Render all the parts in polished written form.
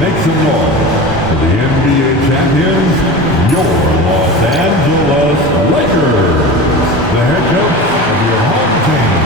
make some noise for the NBA champions, your Los Angeles Lakers, the head coach of your home team.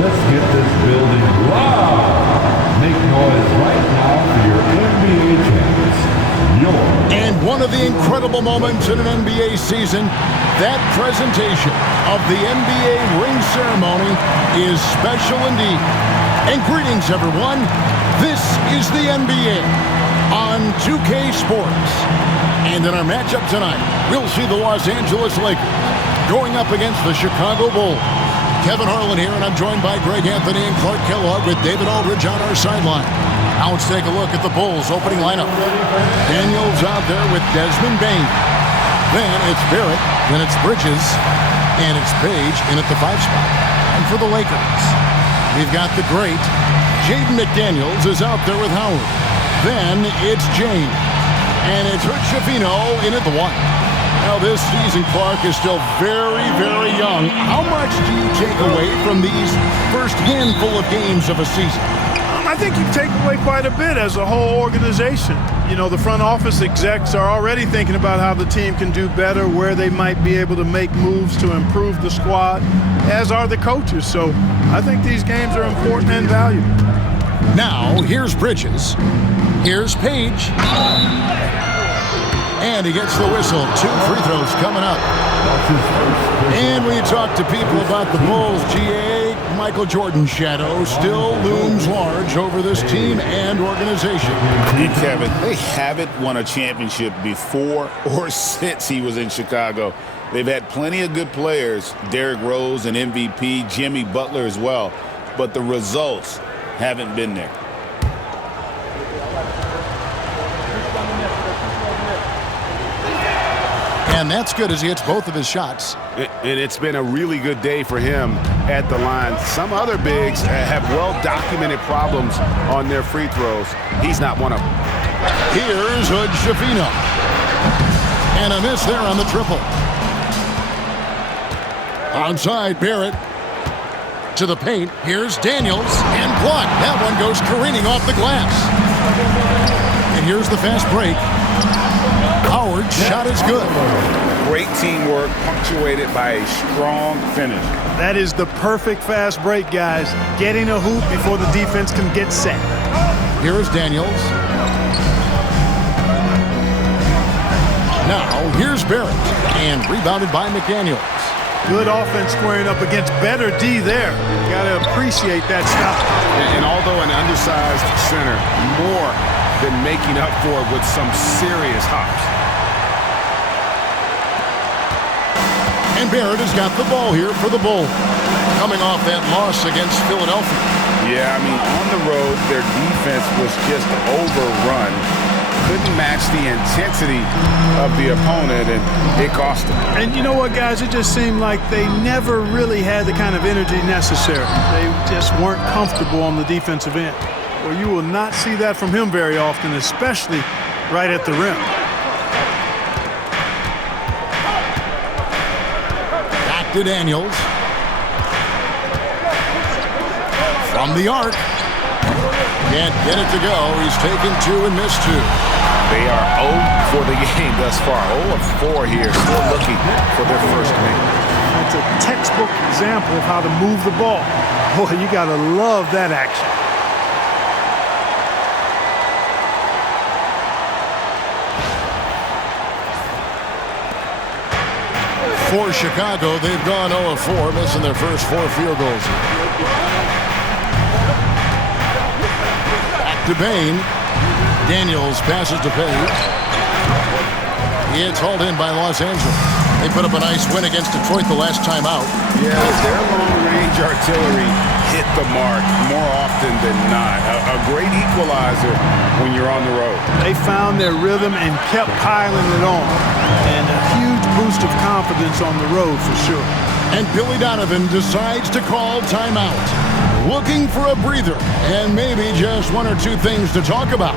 Let's get this building loud. Make noise right now for your NBA champions. And one of the incredible moments in an NBA season, that presentation of the NBA ring ceremony is special indeed. And greetings, everyone. This is the NBA on 2K Sports. And in our matchup tonight, we'll see the Los Angeles Lakers going up against the Chicago Bulls. Kevin Harlan here, and I'm joined by Greg Anthony and Clark Kellogg with David Aldridge on our sideline. Now let's take a look at the Bulls' opening lineup. Daniels out there with Desmond Bane. Then it's Barrett, then it's Bridges, and it's Page in at the 5 spot. And for the Lakers, we've got the great Jaden McDaniels is out there with Howard. Then it's James, and it's Rick Schifino in at the 1. Now, this season, Clark, is still very, very young. How much do you take away from these first handful of games of a season? I think you take away quite a bit as a whole organization. You know, the front office execs are already thinking about how the team can do better, where they might be able to make moves to improve the squad, as are the coaches. So I think these games are important and valuable. Now, here's Bridges. Here's Page. And he gets the whistle. 2 free throws coming up. And when you talk to people about the Bulls, GA, Michael Jordan's shadow still looms large over this team and organization. Kevin, they haven't won a championship before or since he was in Chicago. They've had plenty of good players, Derrick Rose, an MVP, Jimmy Butler as well, but the results haven't been there. And that's good as he hits both of his shots. And it's been a really good day for him at the line. Some other bigs have well-documented problems on their free throws. He's not one of them. Here's Hood-Schifino. And a miss there on the triple. Onside, Barrett. To the paint. Here's Daniels. And blocked. That one goes careening off the glass. And here's the fast break. Howard's shot is good. Great teamwork punctuated by a strong finish. That is the perfect fast break, guys. Getting a hoop before the defense can get set. Here's Daniels. Now, here's Barrett. And rebounded by McDaniels. Good offense squaring up against better D there. Got to appreciate that stop. And although an undersized center, more than making up for it with some serious hops. And Barrett has got the ball here for the Bulls. Coming off that loss against Philadelphia. Yeah, I mean, on the road, their defense was just overrun. Couldn't match the intensity of the opponent, and it cost them. And you know what, guys? It just seemed like they never really had the kind of energy necessary. They just weren't comfortable on the defensive end. Well, you will not see that from him very often, especially right at the rim. Back to Daniels. From the arc. Can't get it to go. He's taken two and missed two. They are 0 for the game thus far. 0 of 4 here, still looking for their first win. That's a textbook example of how to move the ball. Boy, you got to love that action. For Chicago, they've gone 0 of 4, missing their first 4 field goals. Back to Bain. Daniels passes to Page. It's hauled in by Los Angeles. They put up a nice win against Detroit the last time out. Yeah, their long-range artillery hit the mark more often than not. A great equalizer when you're on the road. They found their rhythm and kept piling it on. And a huge boost of confidence on the road for sure. And Billy Donovan decides to call timeout. Looking for a breather and maybe just 1 or 2 things to talk about.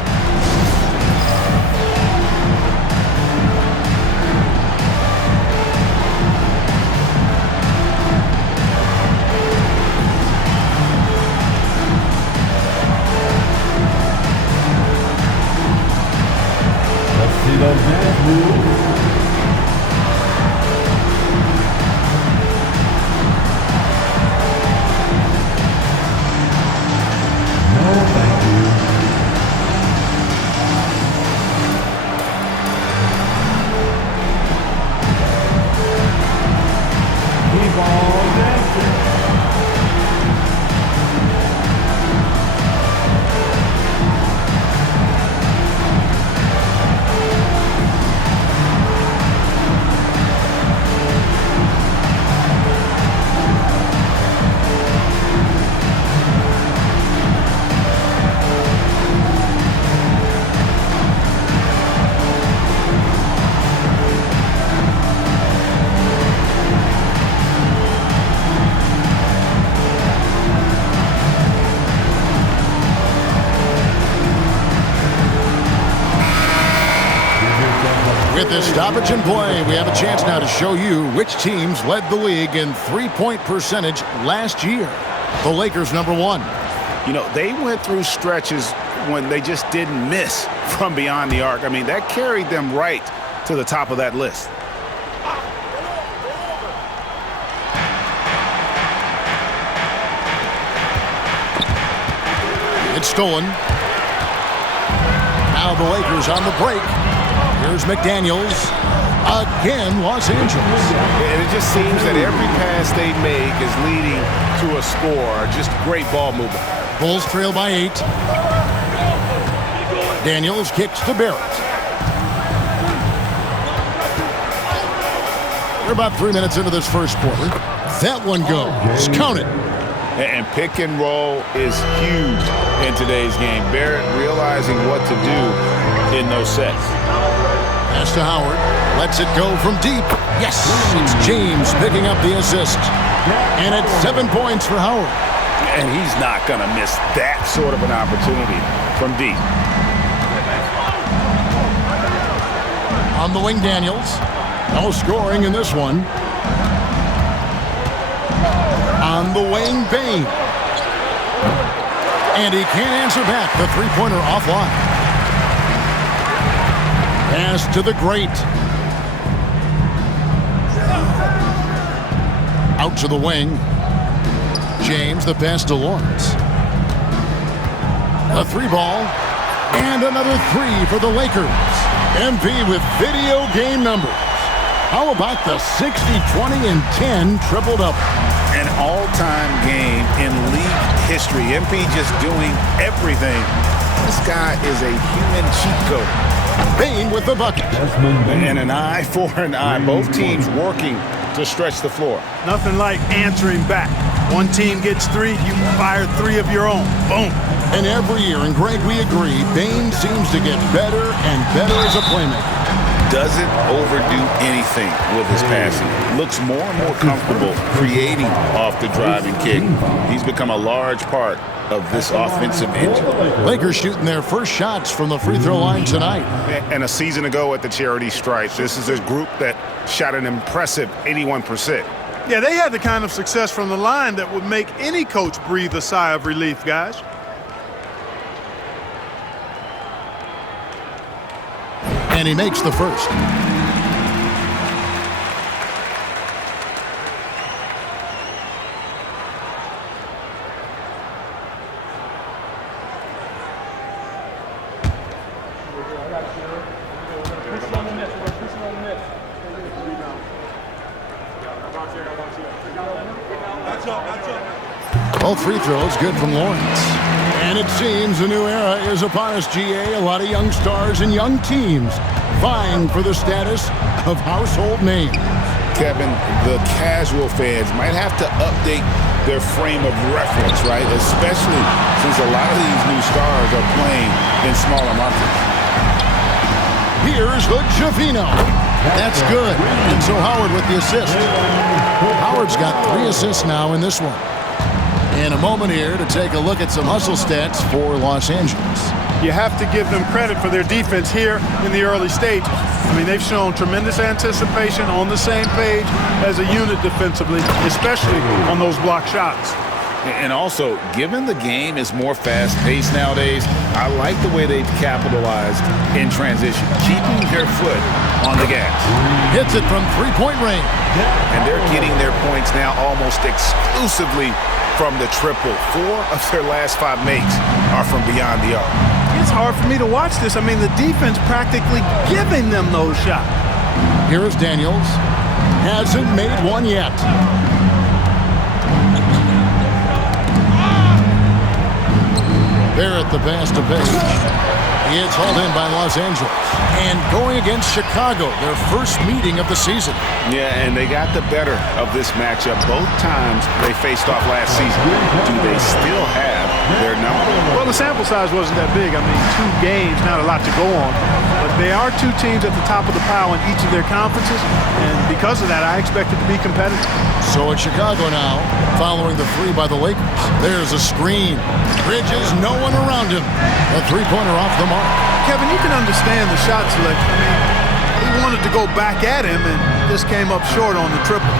Let's see those dance moves. No, thank you. Keep on dancing. With this stoppage in play, we have a chance now to show you which teams led the league in three-point percentage last year. The Lakers, number 1. You know, they went through stretches when they just didn't miss from beyond the arc. I mean, that carried them right to the top of that list. It's stolen. Now the Lakers on the break. Here's McDaniels. Again, Los Angeles. And it just seems that every pass they make is leading to a score. Just great ball movement. Bulls trail by 8. Daniels kicks to Barrett. We're about 3 minutes into this first quarter. That one goes. Count it. And pick and roll is huge in today's game. Barrett realizing what to do in those sets. Pass to Howard. Lets it go from deep. Yes, it's James picking up the assist. And it's 7 points for Howard. And he's not going to miss that sort of an opportunity from deep. On the wing, Daniels. No scoring in this one. On the wing, Bane. And he can't answer back. The three-pointer offline. Pass to the great. Out to the wing. James, the pass to Lawrence. A three ball. And another three for the Lakers. MP with video game numbers. How about the 60, 20, and 10 triple-double? An all-time game in league history. MP just doing everything. This guy is a human cheat code. Bane with the bucket. And an eye for an eye. Both teams working to stretch the floor. Nothing like answering back. One team gets three, you fire three of your own. Boom. And every year, and Greg, we agree, Bane seems to get better and better as a playmaker. Doesn't overdo anything with his passing. Looks more and more comfortable creating off the driving kick. He's become a large part of this offensive engine. Lakers shooting their first shots from the free throw line tonight. And a season ago at the charity stripe, this is a group that shot an impressive 81%. Yeah, they had the kind of success from the line that would make any coach breathe a sigh of relief, guys. And he makes the first. Both free throws good from Lawrence. And it seems a new era is upon us, GA. A lot of young stars and young teams vying for the status of household names. Kevin, the casual fans might have to update their frame of reference, right? Especially since a lot of these new stars are playing in smaller markets. Here's the Javino. That's good. And so Howard with the assist. Howard's got 3 assists now in this one. In a moment here to take a look at some hustle stats for Los Angeles. You have to give them credit for their defense here in the early stages. I mean, they've shown tremendous anticipation, on the same page as a unit defensively, especially on those block shots. And also, given the game is more fast-paced nowadays, I like the way they've capitalized in transition, keeping their foot on the gas. Hits it from three-point range. And they're getting their points now almost exclusively from the triple. 4 of their last 5 makes are from beyond the arc. It's hard for me to watch this. I mean, the defense practically giving them those shots. Here is Daniels. Hasn't made one yet. Barrett the pass to Page. It's hauled in by Los Angeles. And going against Chicago, their first meeting of the season. Yeah, and they got the better of this matchup both times they faced off last season. Do they still have their number? Well, the sample size wasn't that big. I mean, 2 games, not a lot to go on. But they are 2 teams at the top of the pile in each of their conferences. And because of that, I expect it to be competitive. So it's Chicago now, following the 3 by the Lakers. There's a screen. Bridges, no one around him. A three-pointer off the mark. Kevin, you can understand the shot selection. I mean, he wanted to go back at him and just came up short on the triple.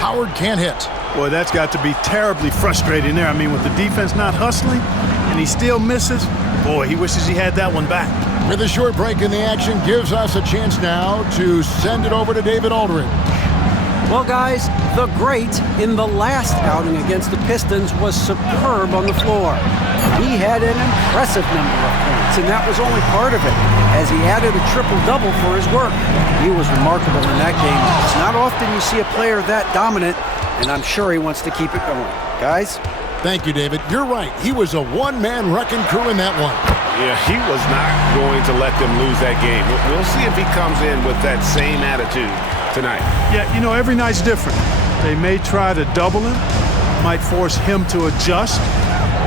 Howard can't hit. Boy, that's got to be terribly frustrating there. I mean, with the defense not hustling and he still misses, boy, he wishes he had that one back. With a short break in the action, gives us a chance now to send it over to David Aldridge. Well, guys, the great in the last outing against the Pistons was superb on the floor. He had an impressive number of points, and that was only part of it, as he added a triple-double for his work. He was remarkable in that game. It's not often you see a player that dominant, and I'm sure he wants to keep it going. Guys? Thank you, David. You're right. He was a one-man wrecking crew in that one. Yeah, he was not going to let them lose that game. We'll see if he comes in with that same attitude tonight. Yeah, you know, every night's different. They may try to double him, might force him to adjust,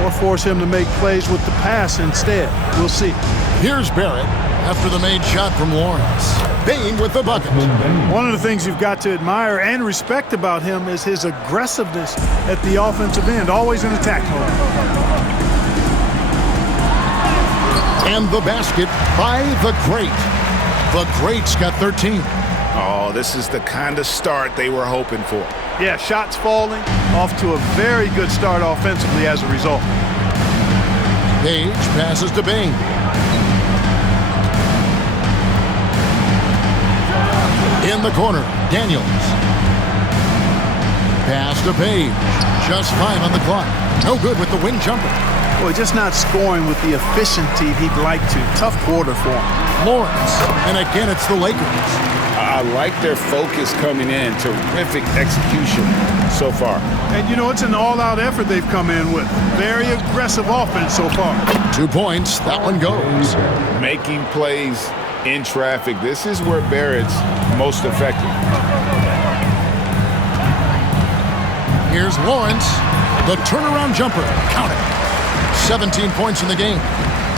or force him to make plays with the pass instead. We'll see. Here's Barrett. after the made shot from Lawrence. Bane with the bucket. One of the things you've got to admire and respect about him is his aggressiveness at the offensive end, always in attack mode. And the basket by the Great. The Great's got 13. Oh, this is the kind of start they were hoping for. Yeah, shots falling, off to a very good start offensively as a result. Page passes to Bane. In the corner, Daniels. Pass to Page. Just 5 on the clock. No good with the wing jumper. Boy, just not scoring with the efficiency he'd like to. Tough quarter for him. Lawrence. And again, it's the Lakers. I like their focus coming in. Terrific execution so far. And, you know, it's an all-out effort they've come in with. Very aggressive offense so far. 2 points. That one goes. Making plays in traffic. This is where Barrett's most effective. Here's Lawrence. The turnaround jumper. Count it. 17 points in the game.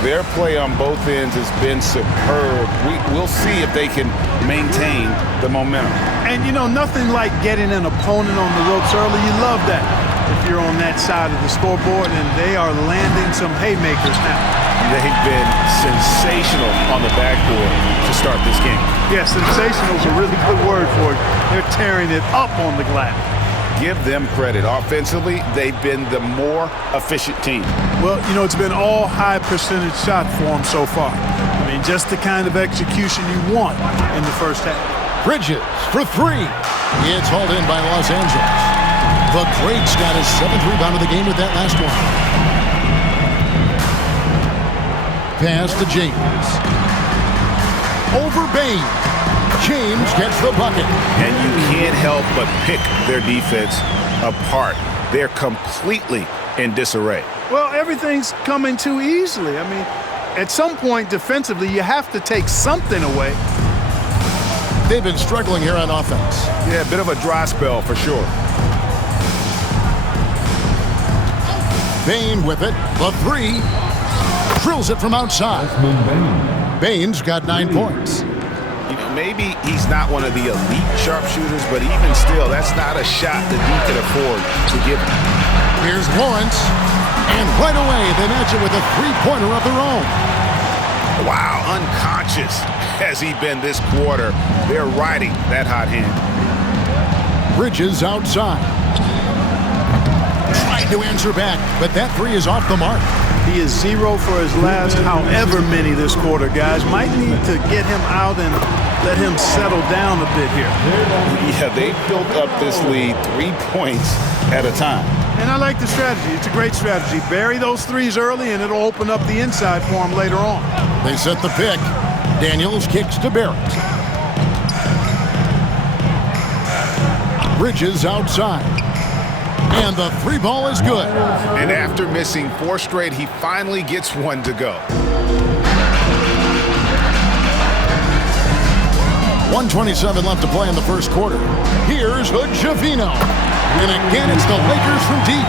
Their play on both ends has been superb. We'll see if they can maintain the momentum. And, you know, nothing like getting an opponent on the ropes early. You love that if you're on that side of the scoreboard, and they are landing some haymakers now. They've been sensational on the backboard to start this game. Yeah, sensational is a really good word for it. They're tearing it up on the glass. Give them credit. Offensively, they've been the more efficient team. Well, you know, it's been all high percentage shots for them so far. I mean, just the kind of execution you want in the first half. Bridges for 3. It's hauled in by Los Angeles. The Great's got his 7th rebound of the game with that last one. Pass to James. Over Bane. James gets the bucket. And you can't help but pick their defense apart. They're completely in disarray. Well, everything's coming too easily. I mean, at some point defensively, you have to take something away. They've been struggling here on offense. Yeah, a bit of a dry spell for sure. Bane with it. The 3. Drills it from outside. Bane's got 9 points. You know, maybe he's not one of the elite sharpshooters, but even still, that's not a shot that he could afford to give him. Here's Lawrence. And right away, they match it with a 3-pointer of their own. Wow, unconscious has he been this quarter. They're riding that hot hand. Bridges outside. Trying to answer back, but that 3 is off the mark. He is 0 for his last however many this quarter, guys. Might need to get him out and let him settle down a bit here. Yeah, they built up this lead 3 points at a time. And I like the strategy. It's a great strategy. Bury those 3s early, and it'll open up the inside for him later on. They set the pick. Daniels kicks to Barrett. Bridges outside. And the 3 ball is good. And after missing 4 straight, he finally gets one to go. 1:27 left to play in the first quarter. Here's Javino. And again, it's the Lakers from deep.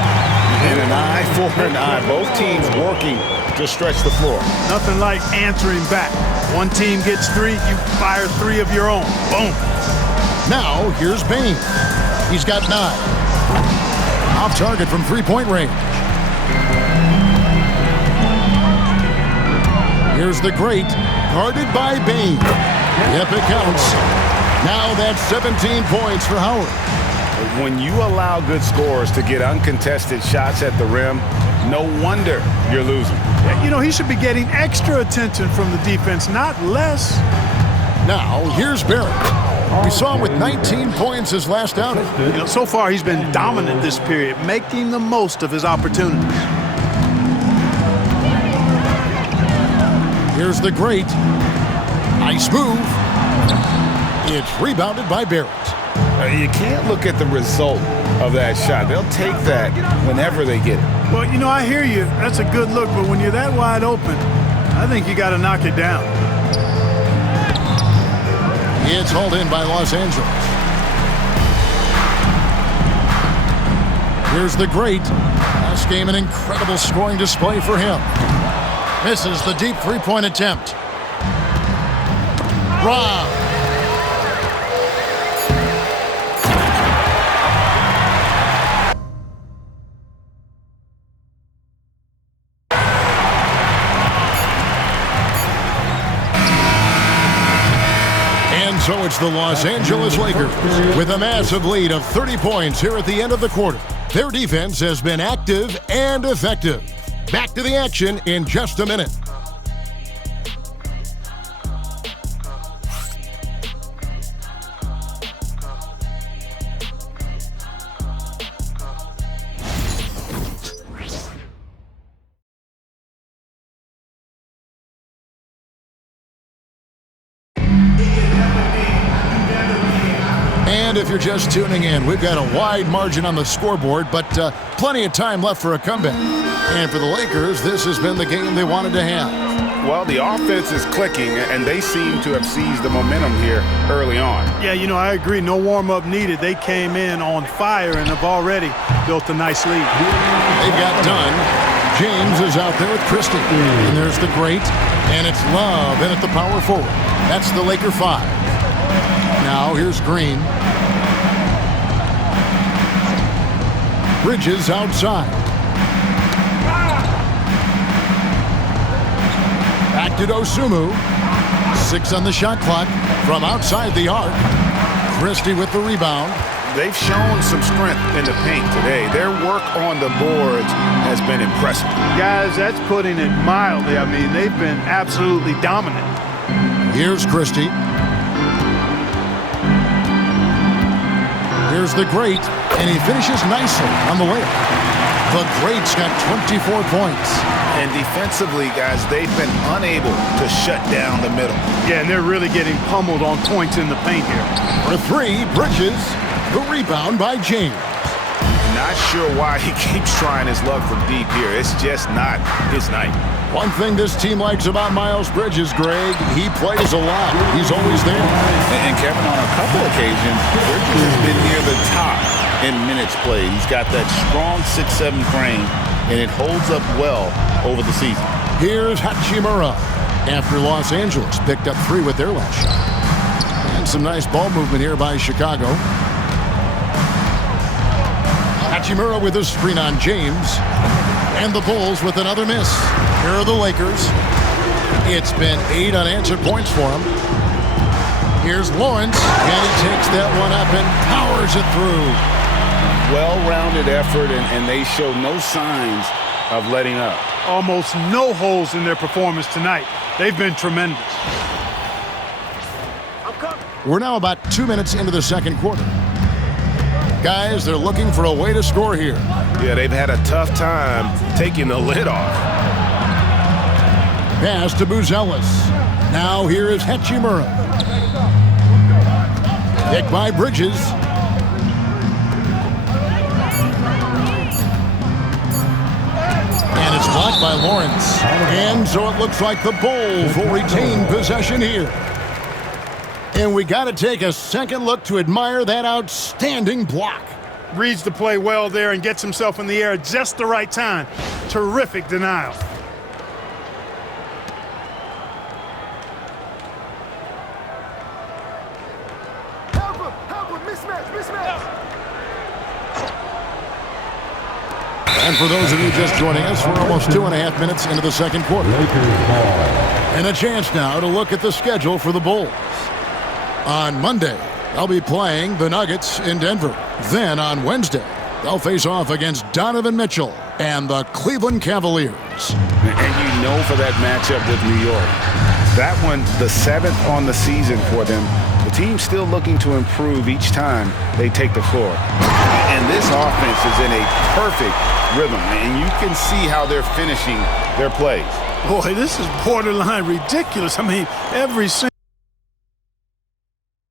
And an eye for an eye. Both teams working to stretch the floor. Nothing like answering back. One team gets 3, you fire 3 of your own. Boom. Now, here's Bane. He's got 9. Off target from 3-point range. Here's the Great, guarded by Bane. Yep, it counts. Now that's 17 points for Howard. When you allow good scorers to get uncontested shots at the rim, no wonder you're losing. You know, he should be getting extra attention from the defense, not less. Now, here's Barrett. We saw him with 19 points his last outing. You know, so far he's been dominant this period, making the most of his opportunities. Here's the Great. Nice move. It's rebounded by Barrett. You can't look at the result of that shot. They'll take that whenever they get it. Well, you know, I hear you. That's a good look, but when you're that wide open, I think you got to knock it down. It's hauled in by Los Angeles. Here's the Great. Last game, an incredible scoring display for him. Misses the deep 3-point attempt. Rob. And so it's the Los Angeles Lakers with a massive lead of 30 points here at the end of the quarter. Their defense has been active and effective. Back to the action in just a minute. And if you're just tuning in, we've got a wide margin on the scoreboard, but plenty of time left for a comeback. And for the Lakers, this has been the game they wanted to have. Well, the offense is clicking, and they seem to have seized the momentum here early on. Yeah, you know, I agree. No warm-up needed. They came in on fire and have already built a nice lead. They've got done. James is out there with Christie. And there's the great, and it's Love in at the power forward. That's the Laker 5. Now here's Green. Bridges outside. Back to Dosunmu. 6 on the shot clock from outside the arc. Christie with the rebound. They've shown some strength in the paint today. Their work on the boards has been impressive. Guys, that's putting it mildly. I mean, they've been absolutely dominant. Here's Christie. Here's the great, and he finishes nicely on the layup. The great's got 24 points. And defensively, guys, they've been unable to shut down the middle. Yeah, and they're really getting pummeled on points in the paint here. For 3, Bridges. The rebound by James. Not sure why he keeps trying his luck from deep here. It's just not his night. One thing this team likes about Miles Bridges, Greg, he plays a lot. He's always there. And Kevin, on a couple occasions, Bridges has been near the top in minutes played. He's got that strong 6'7" frame, and it holds up well over the season. Here's Hachimura after Los Angeles picked up 3 with their last shot. And some nice ball movement here by Chicago. Hachimura with a screen on James. And the Bulls with another miss. Here are the Lakers. It's been 8 unanswered points for him. Here's Lawrence, and he takes that one up and powers it through. Well-rounded effort, and they show no signs of letting up. Almost no holes in their performance tonight. They've been tremendous. We're now about 2 minutes into the second quarter. Guys, they're looking for a way to score here. Yeah, they've had a tough time taking the lid off. Pass to Buzelis. Now here is Hachimura. Pick by Bridges. And it's blocked by Lawrence. And so it looks like the Bulls will retain possession here. And we got to take a second look to admire that outstanding block. Reads the play well there and gets himself in the air at just the right time. Terrific denial. And for those of you just joining us, we're almost 2.5 minutes into the second quarter. And a chance now to look at the schedule for the Bulls. On Monday, they'll be playing the Nuggets in Denver. Then on Wednesday, they'll face off against Donovan Mitchell and the Cleveland Cavaliers. And you know for that matchup with New York, that one, the 7th on the season for them. The team's still looking to improve each time they take the floor. And this offense is in a perfect rhythm, and you can see how they're finishing their plays. Boy, this is borderline ridiculous. I mean, every single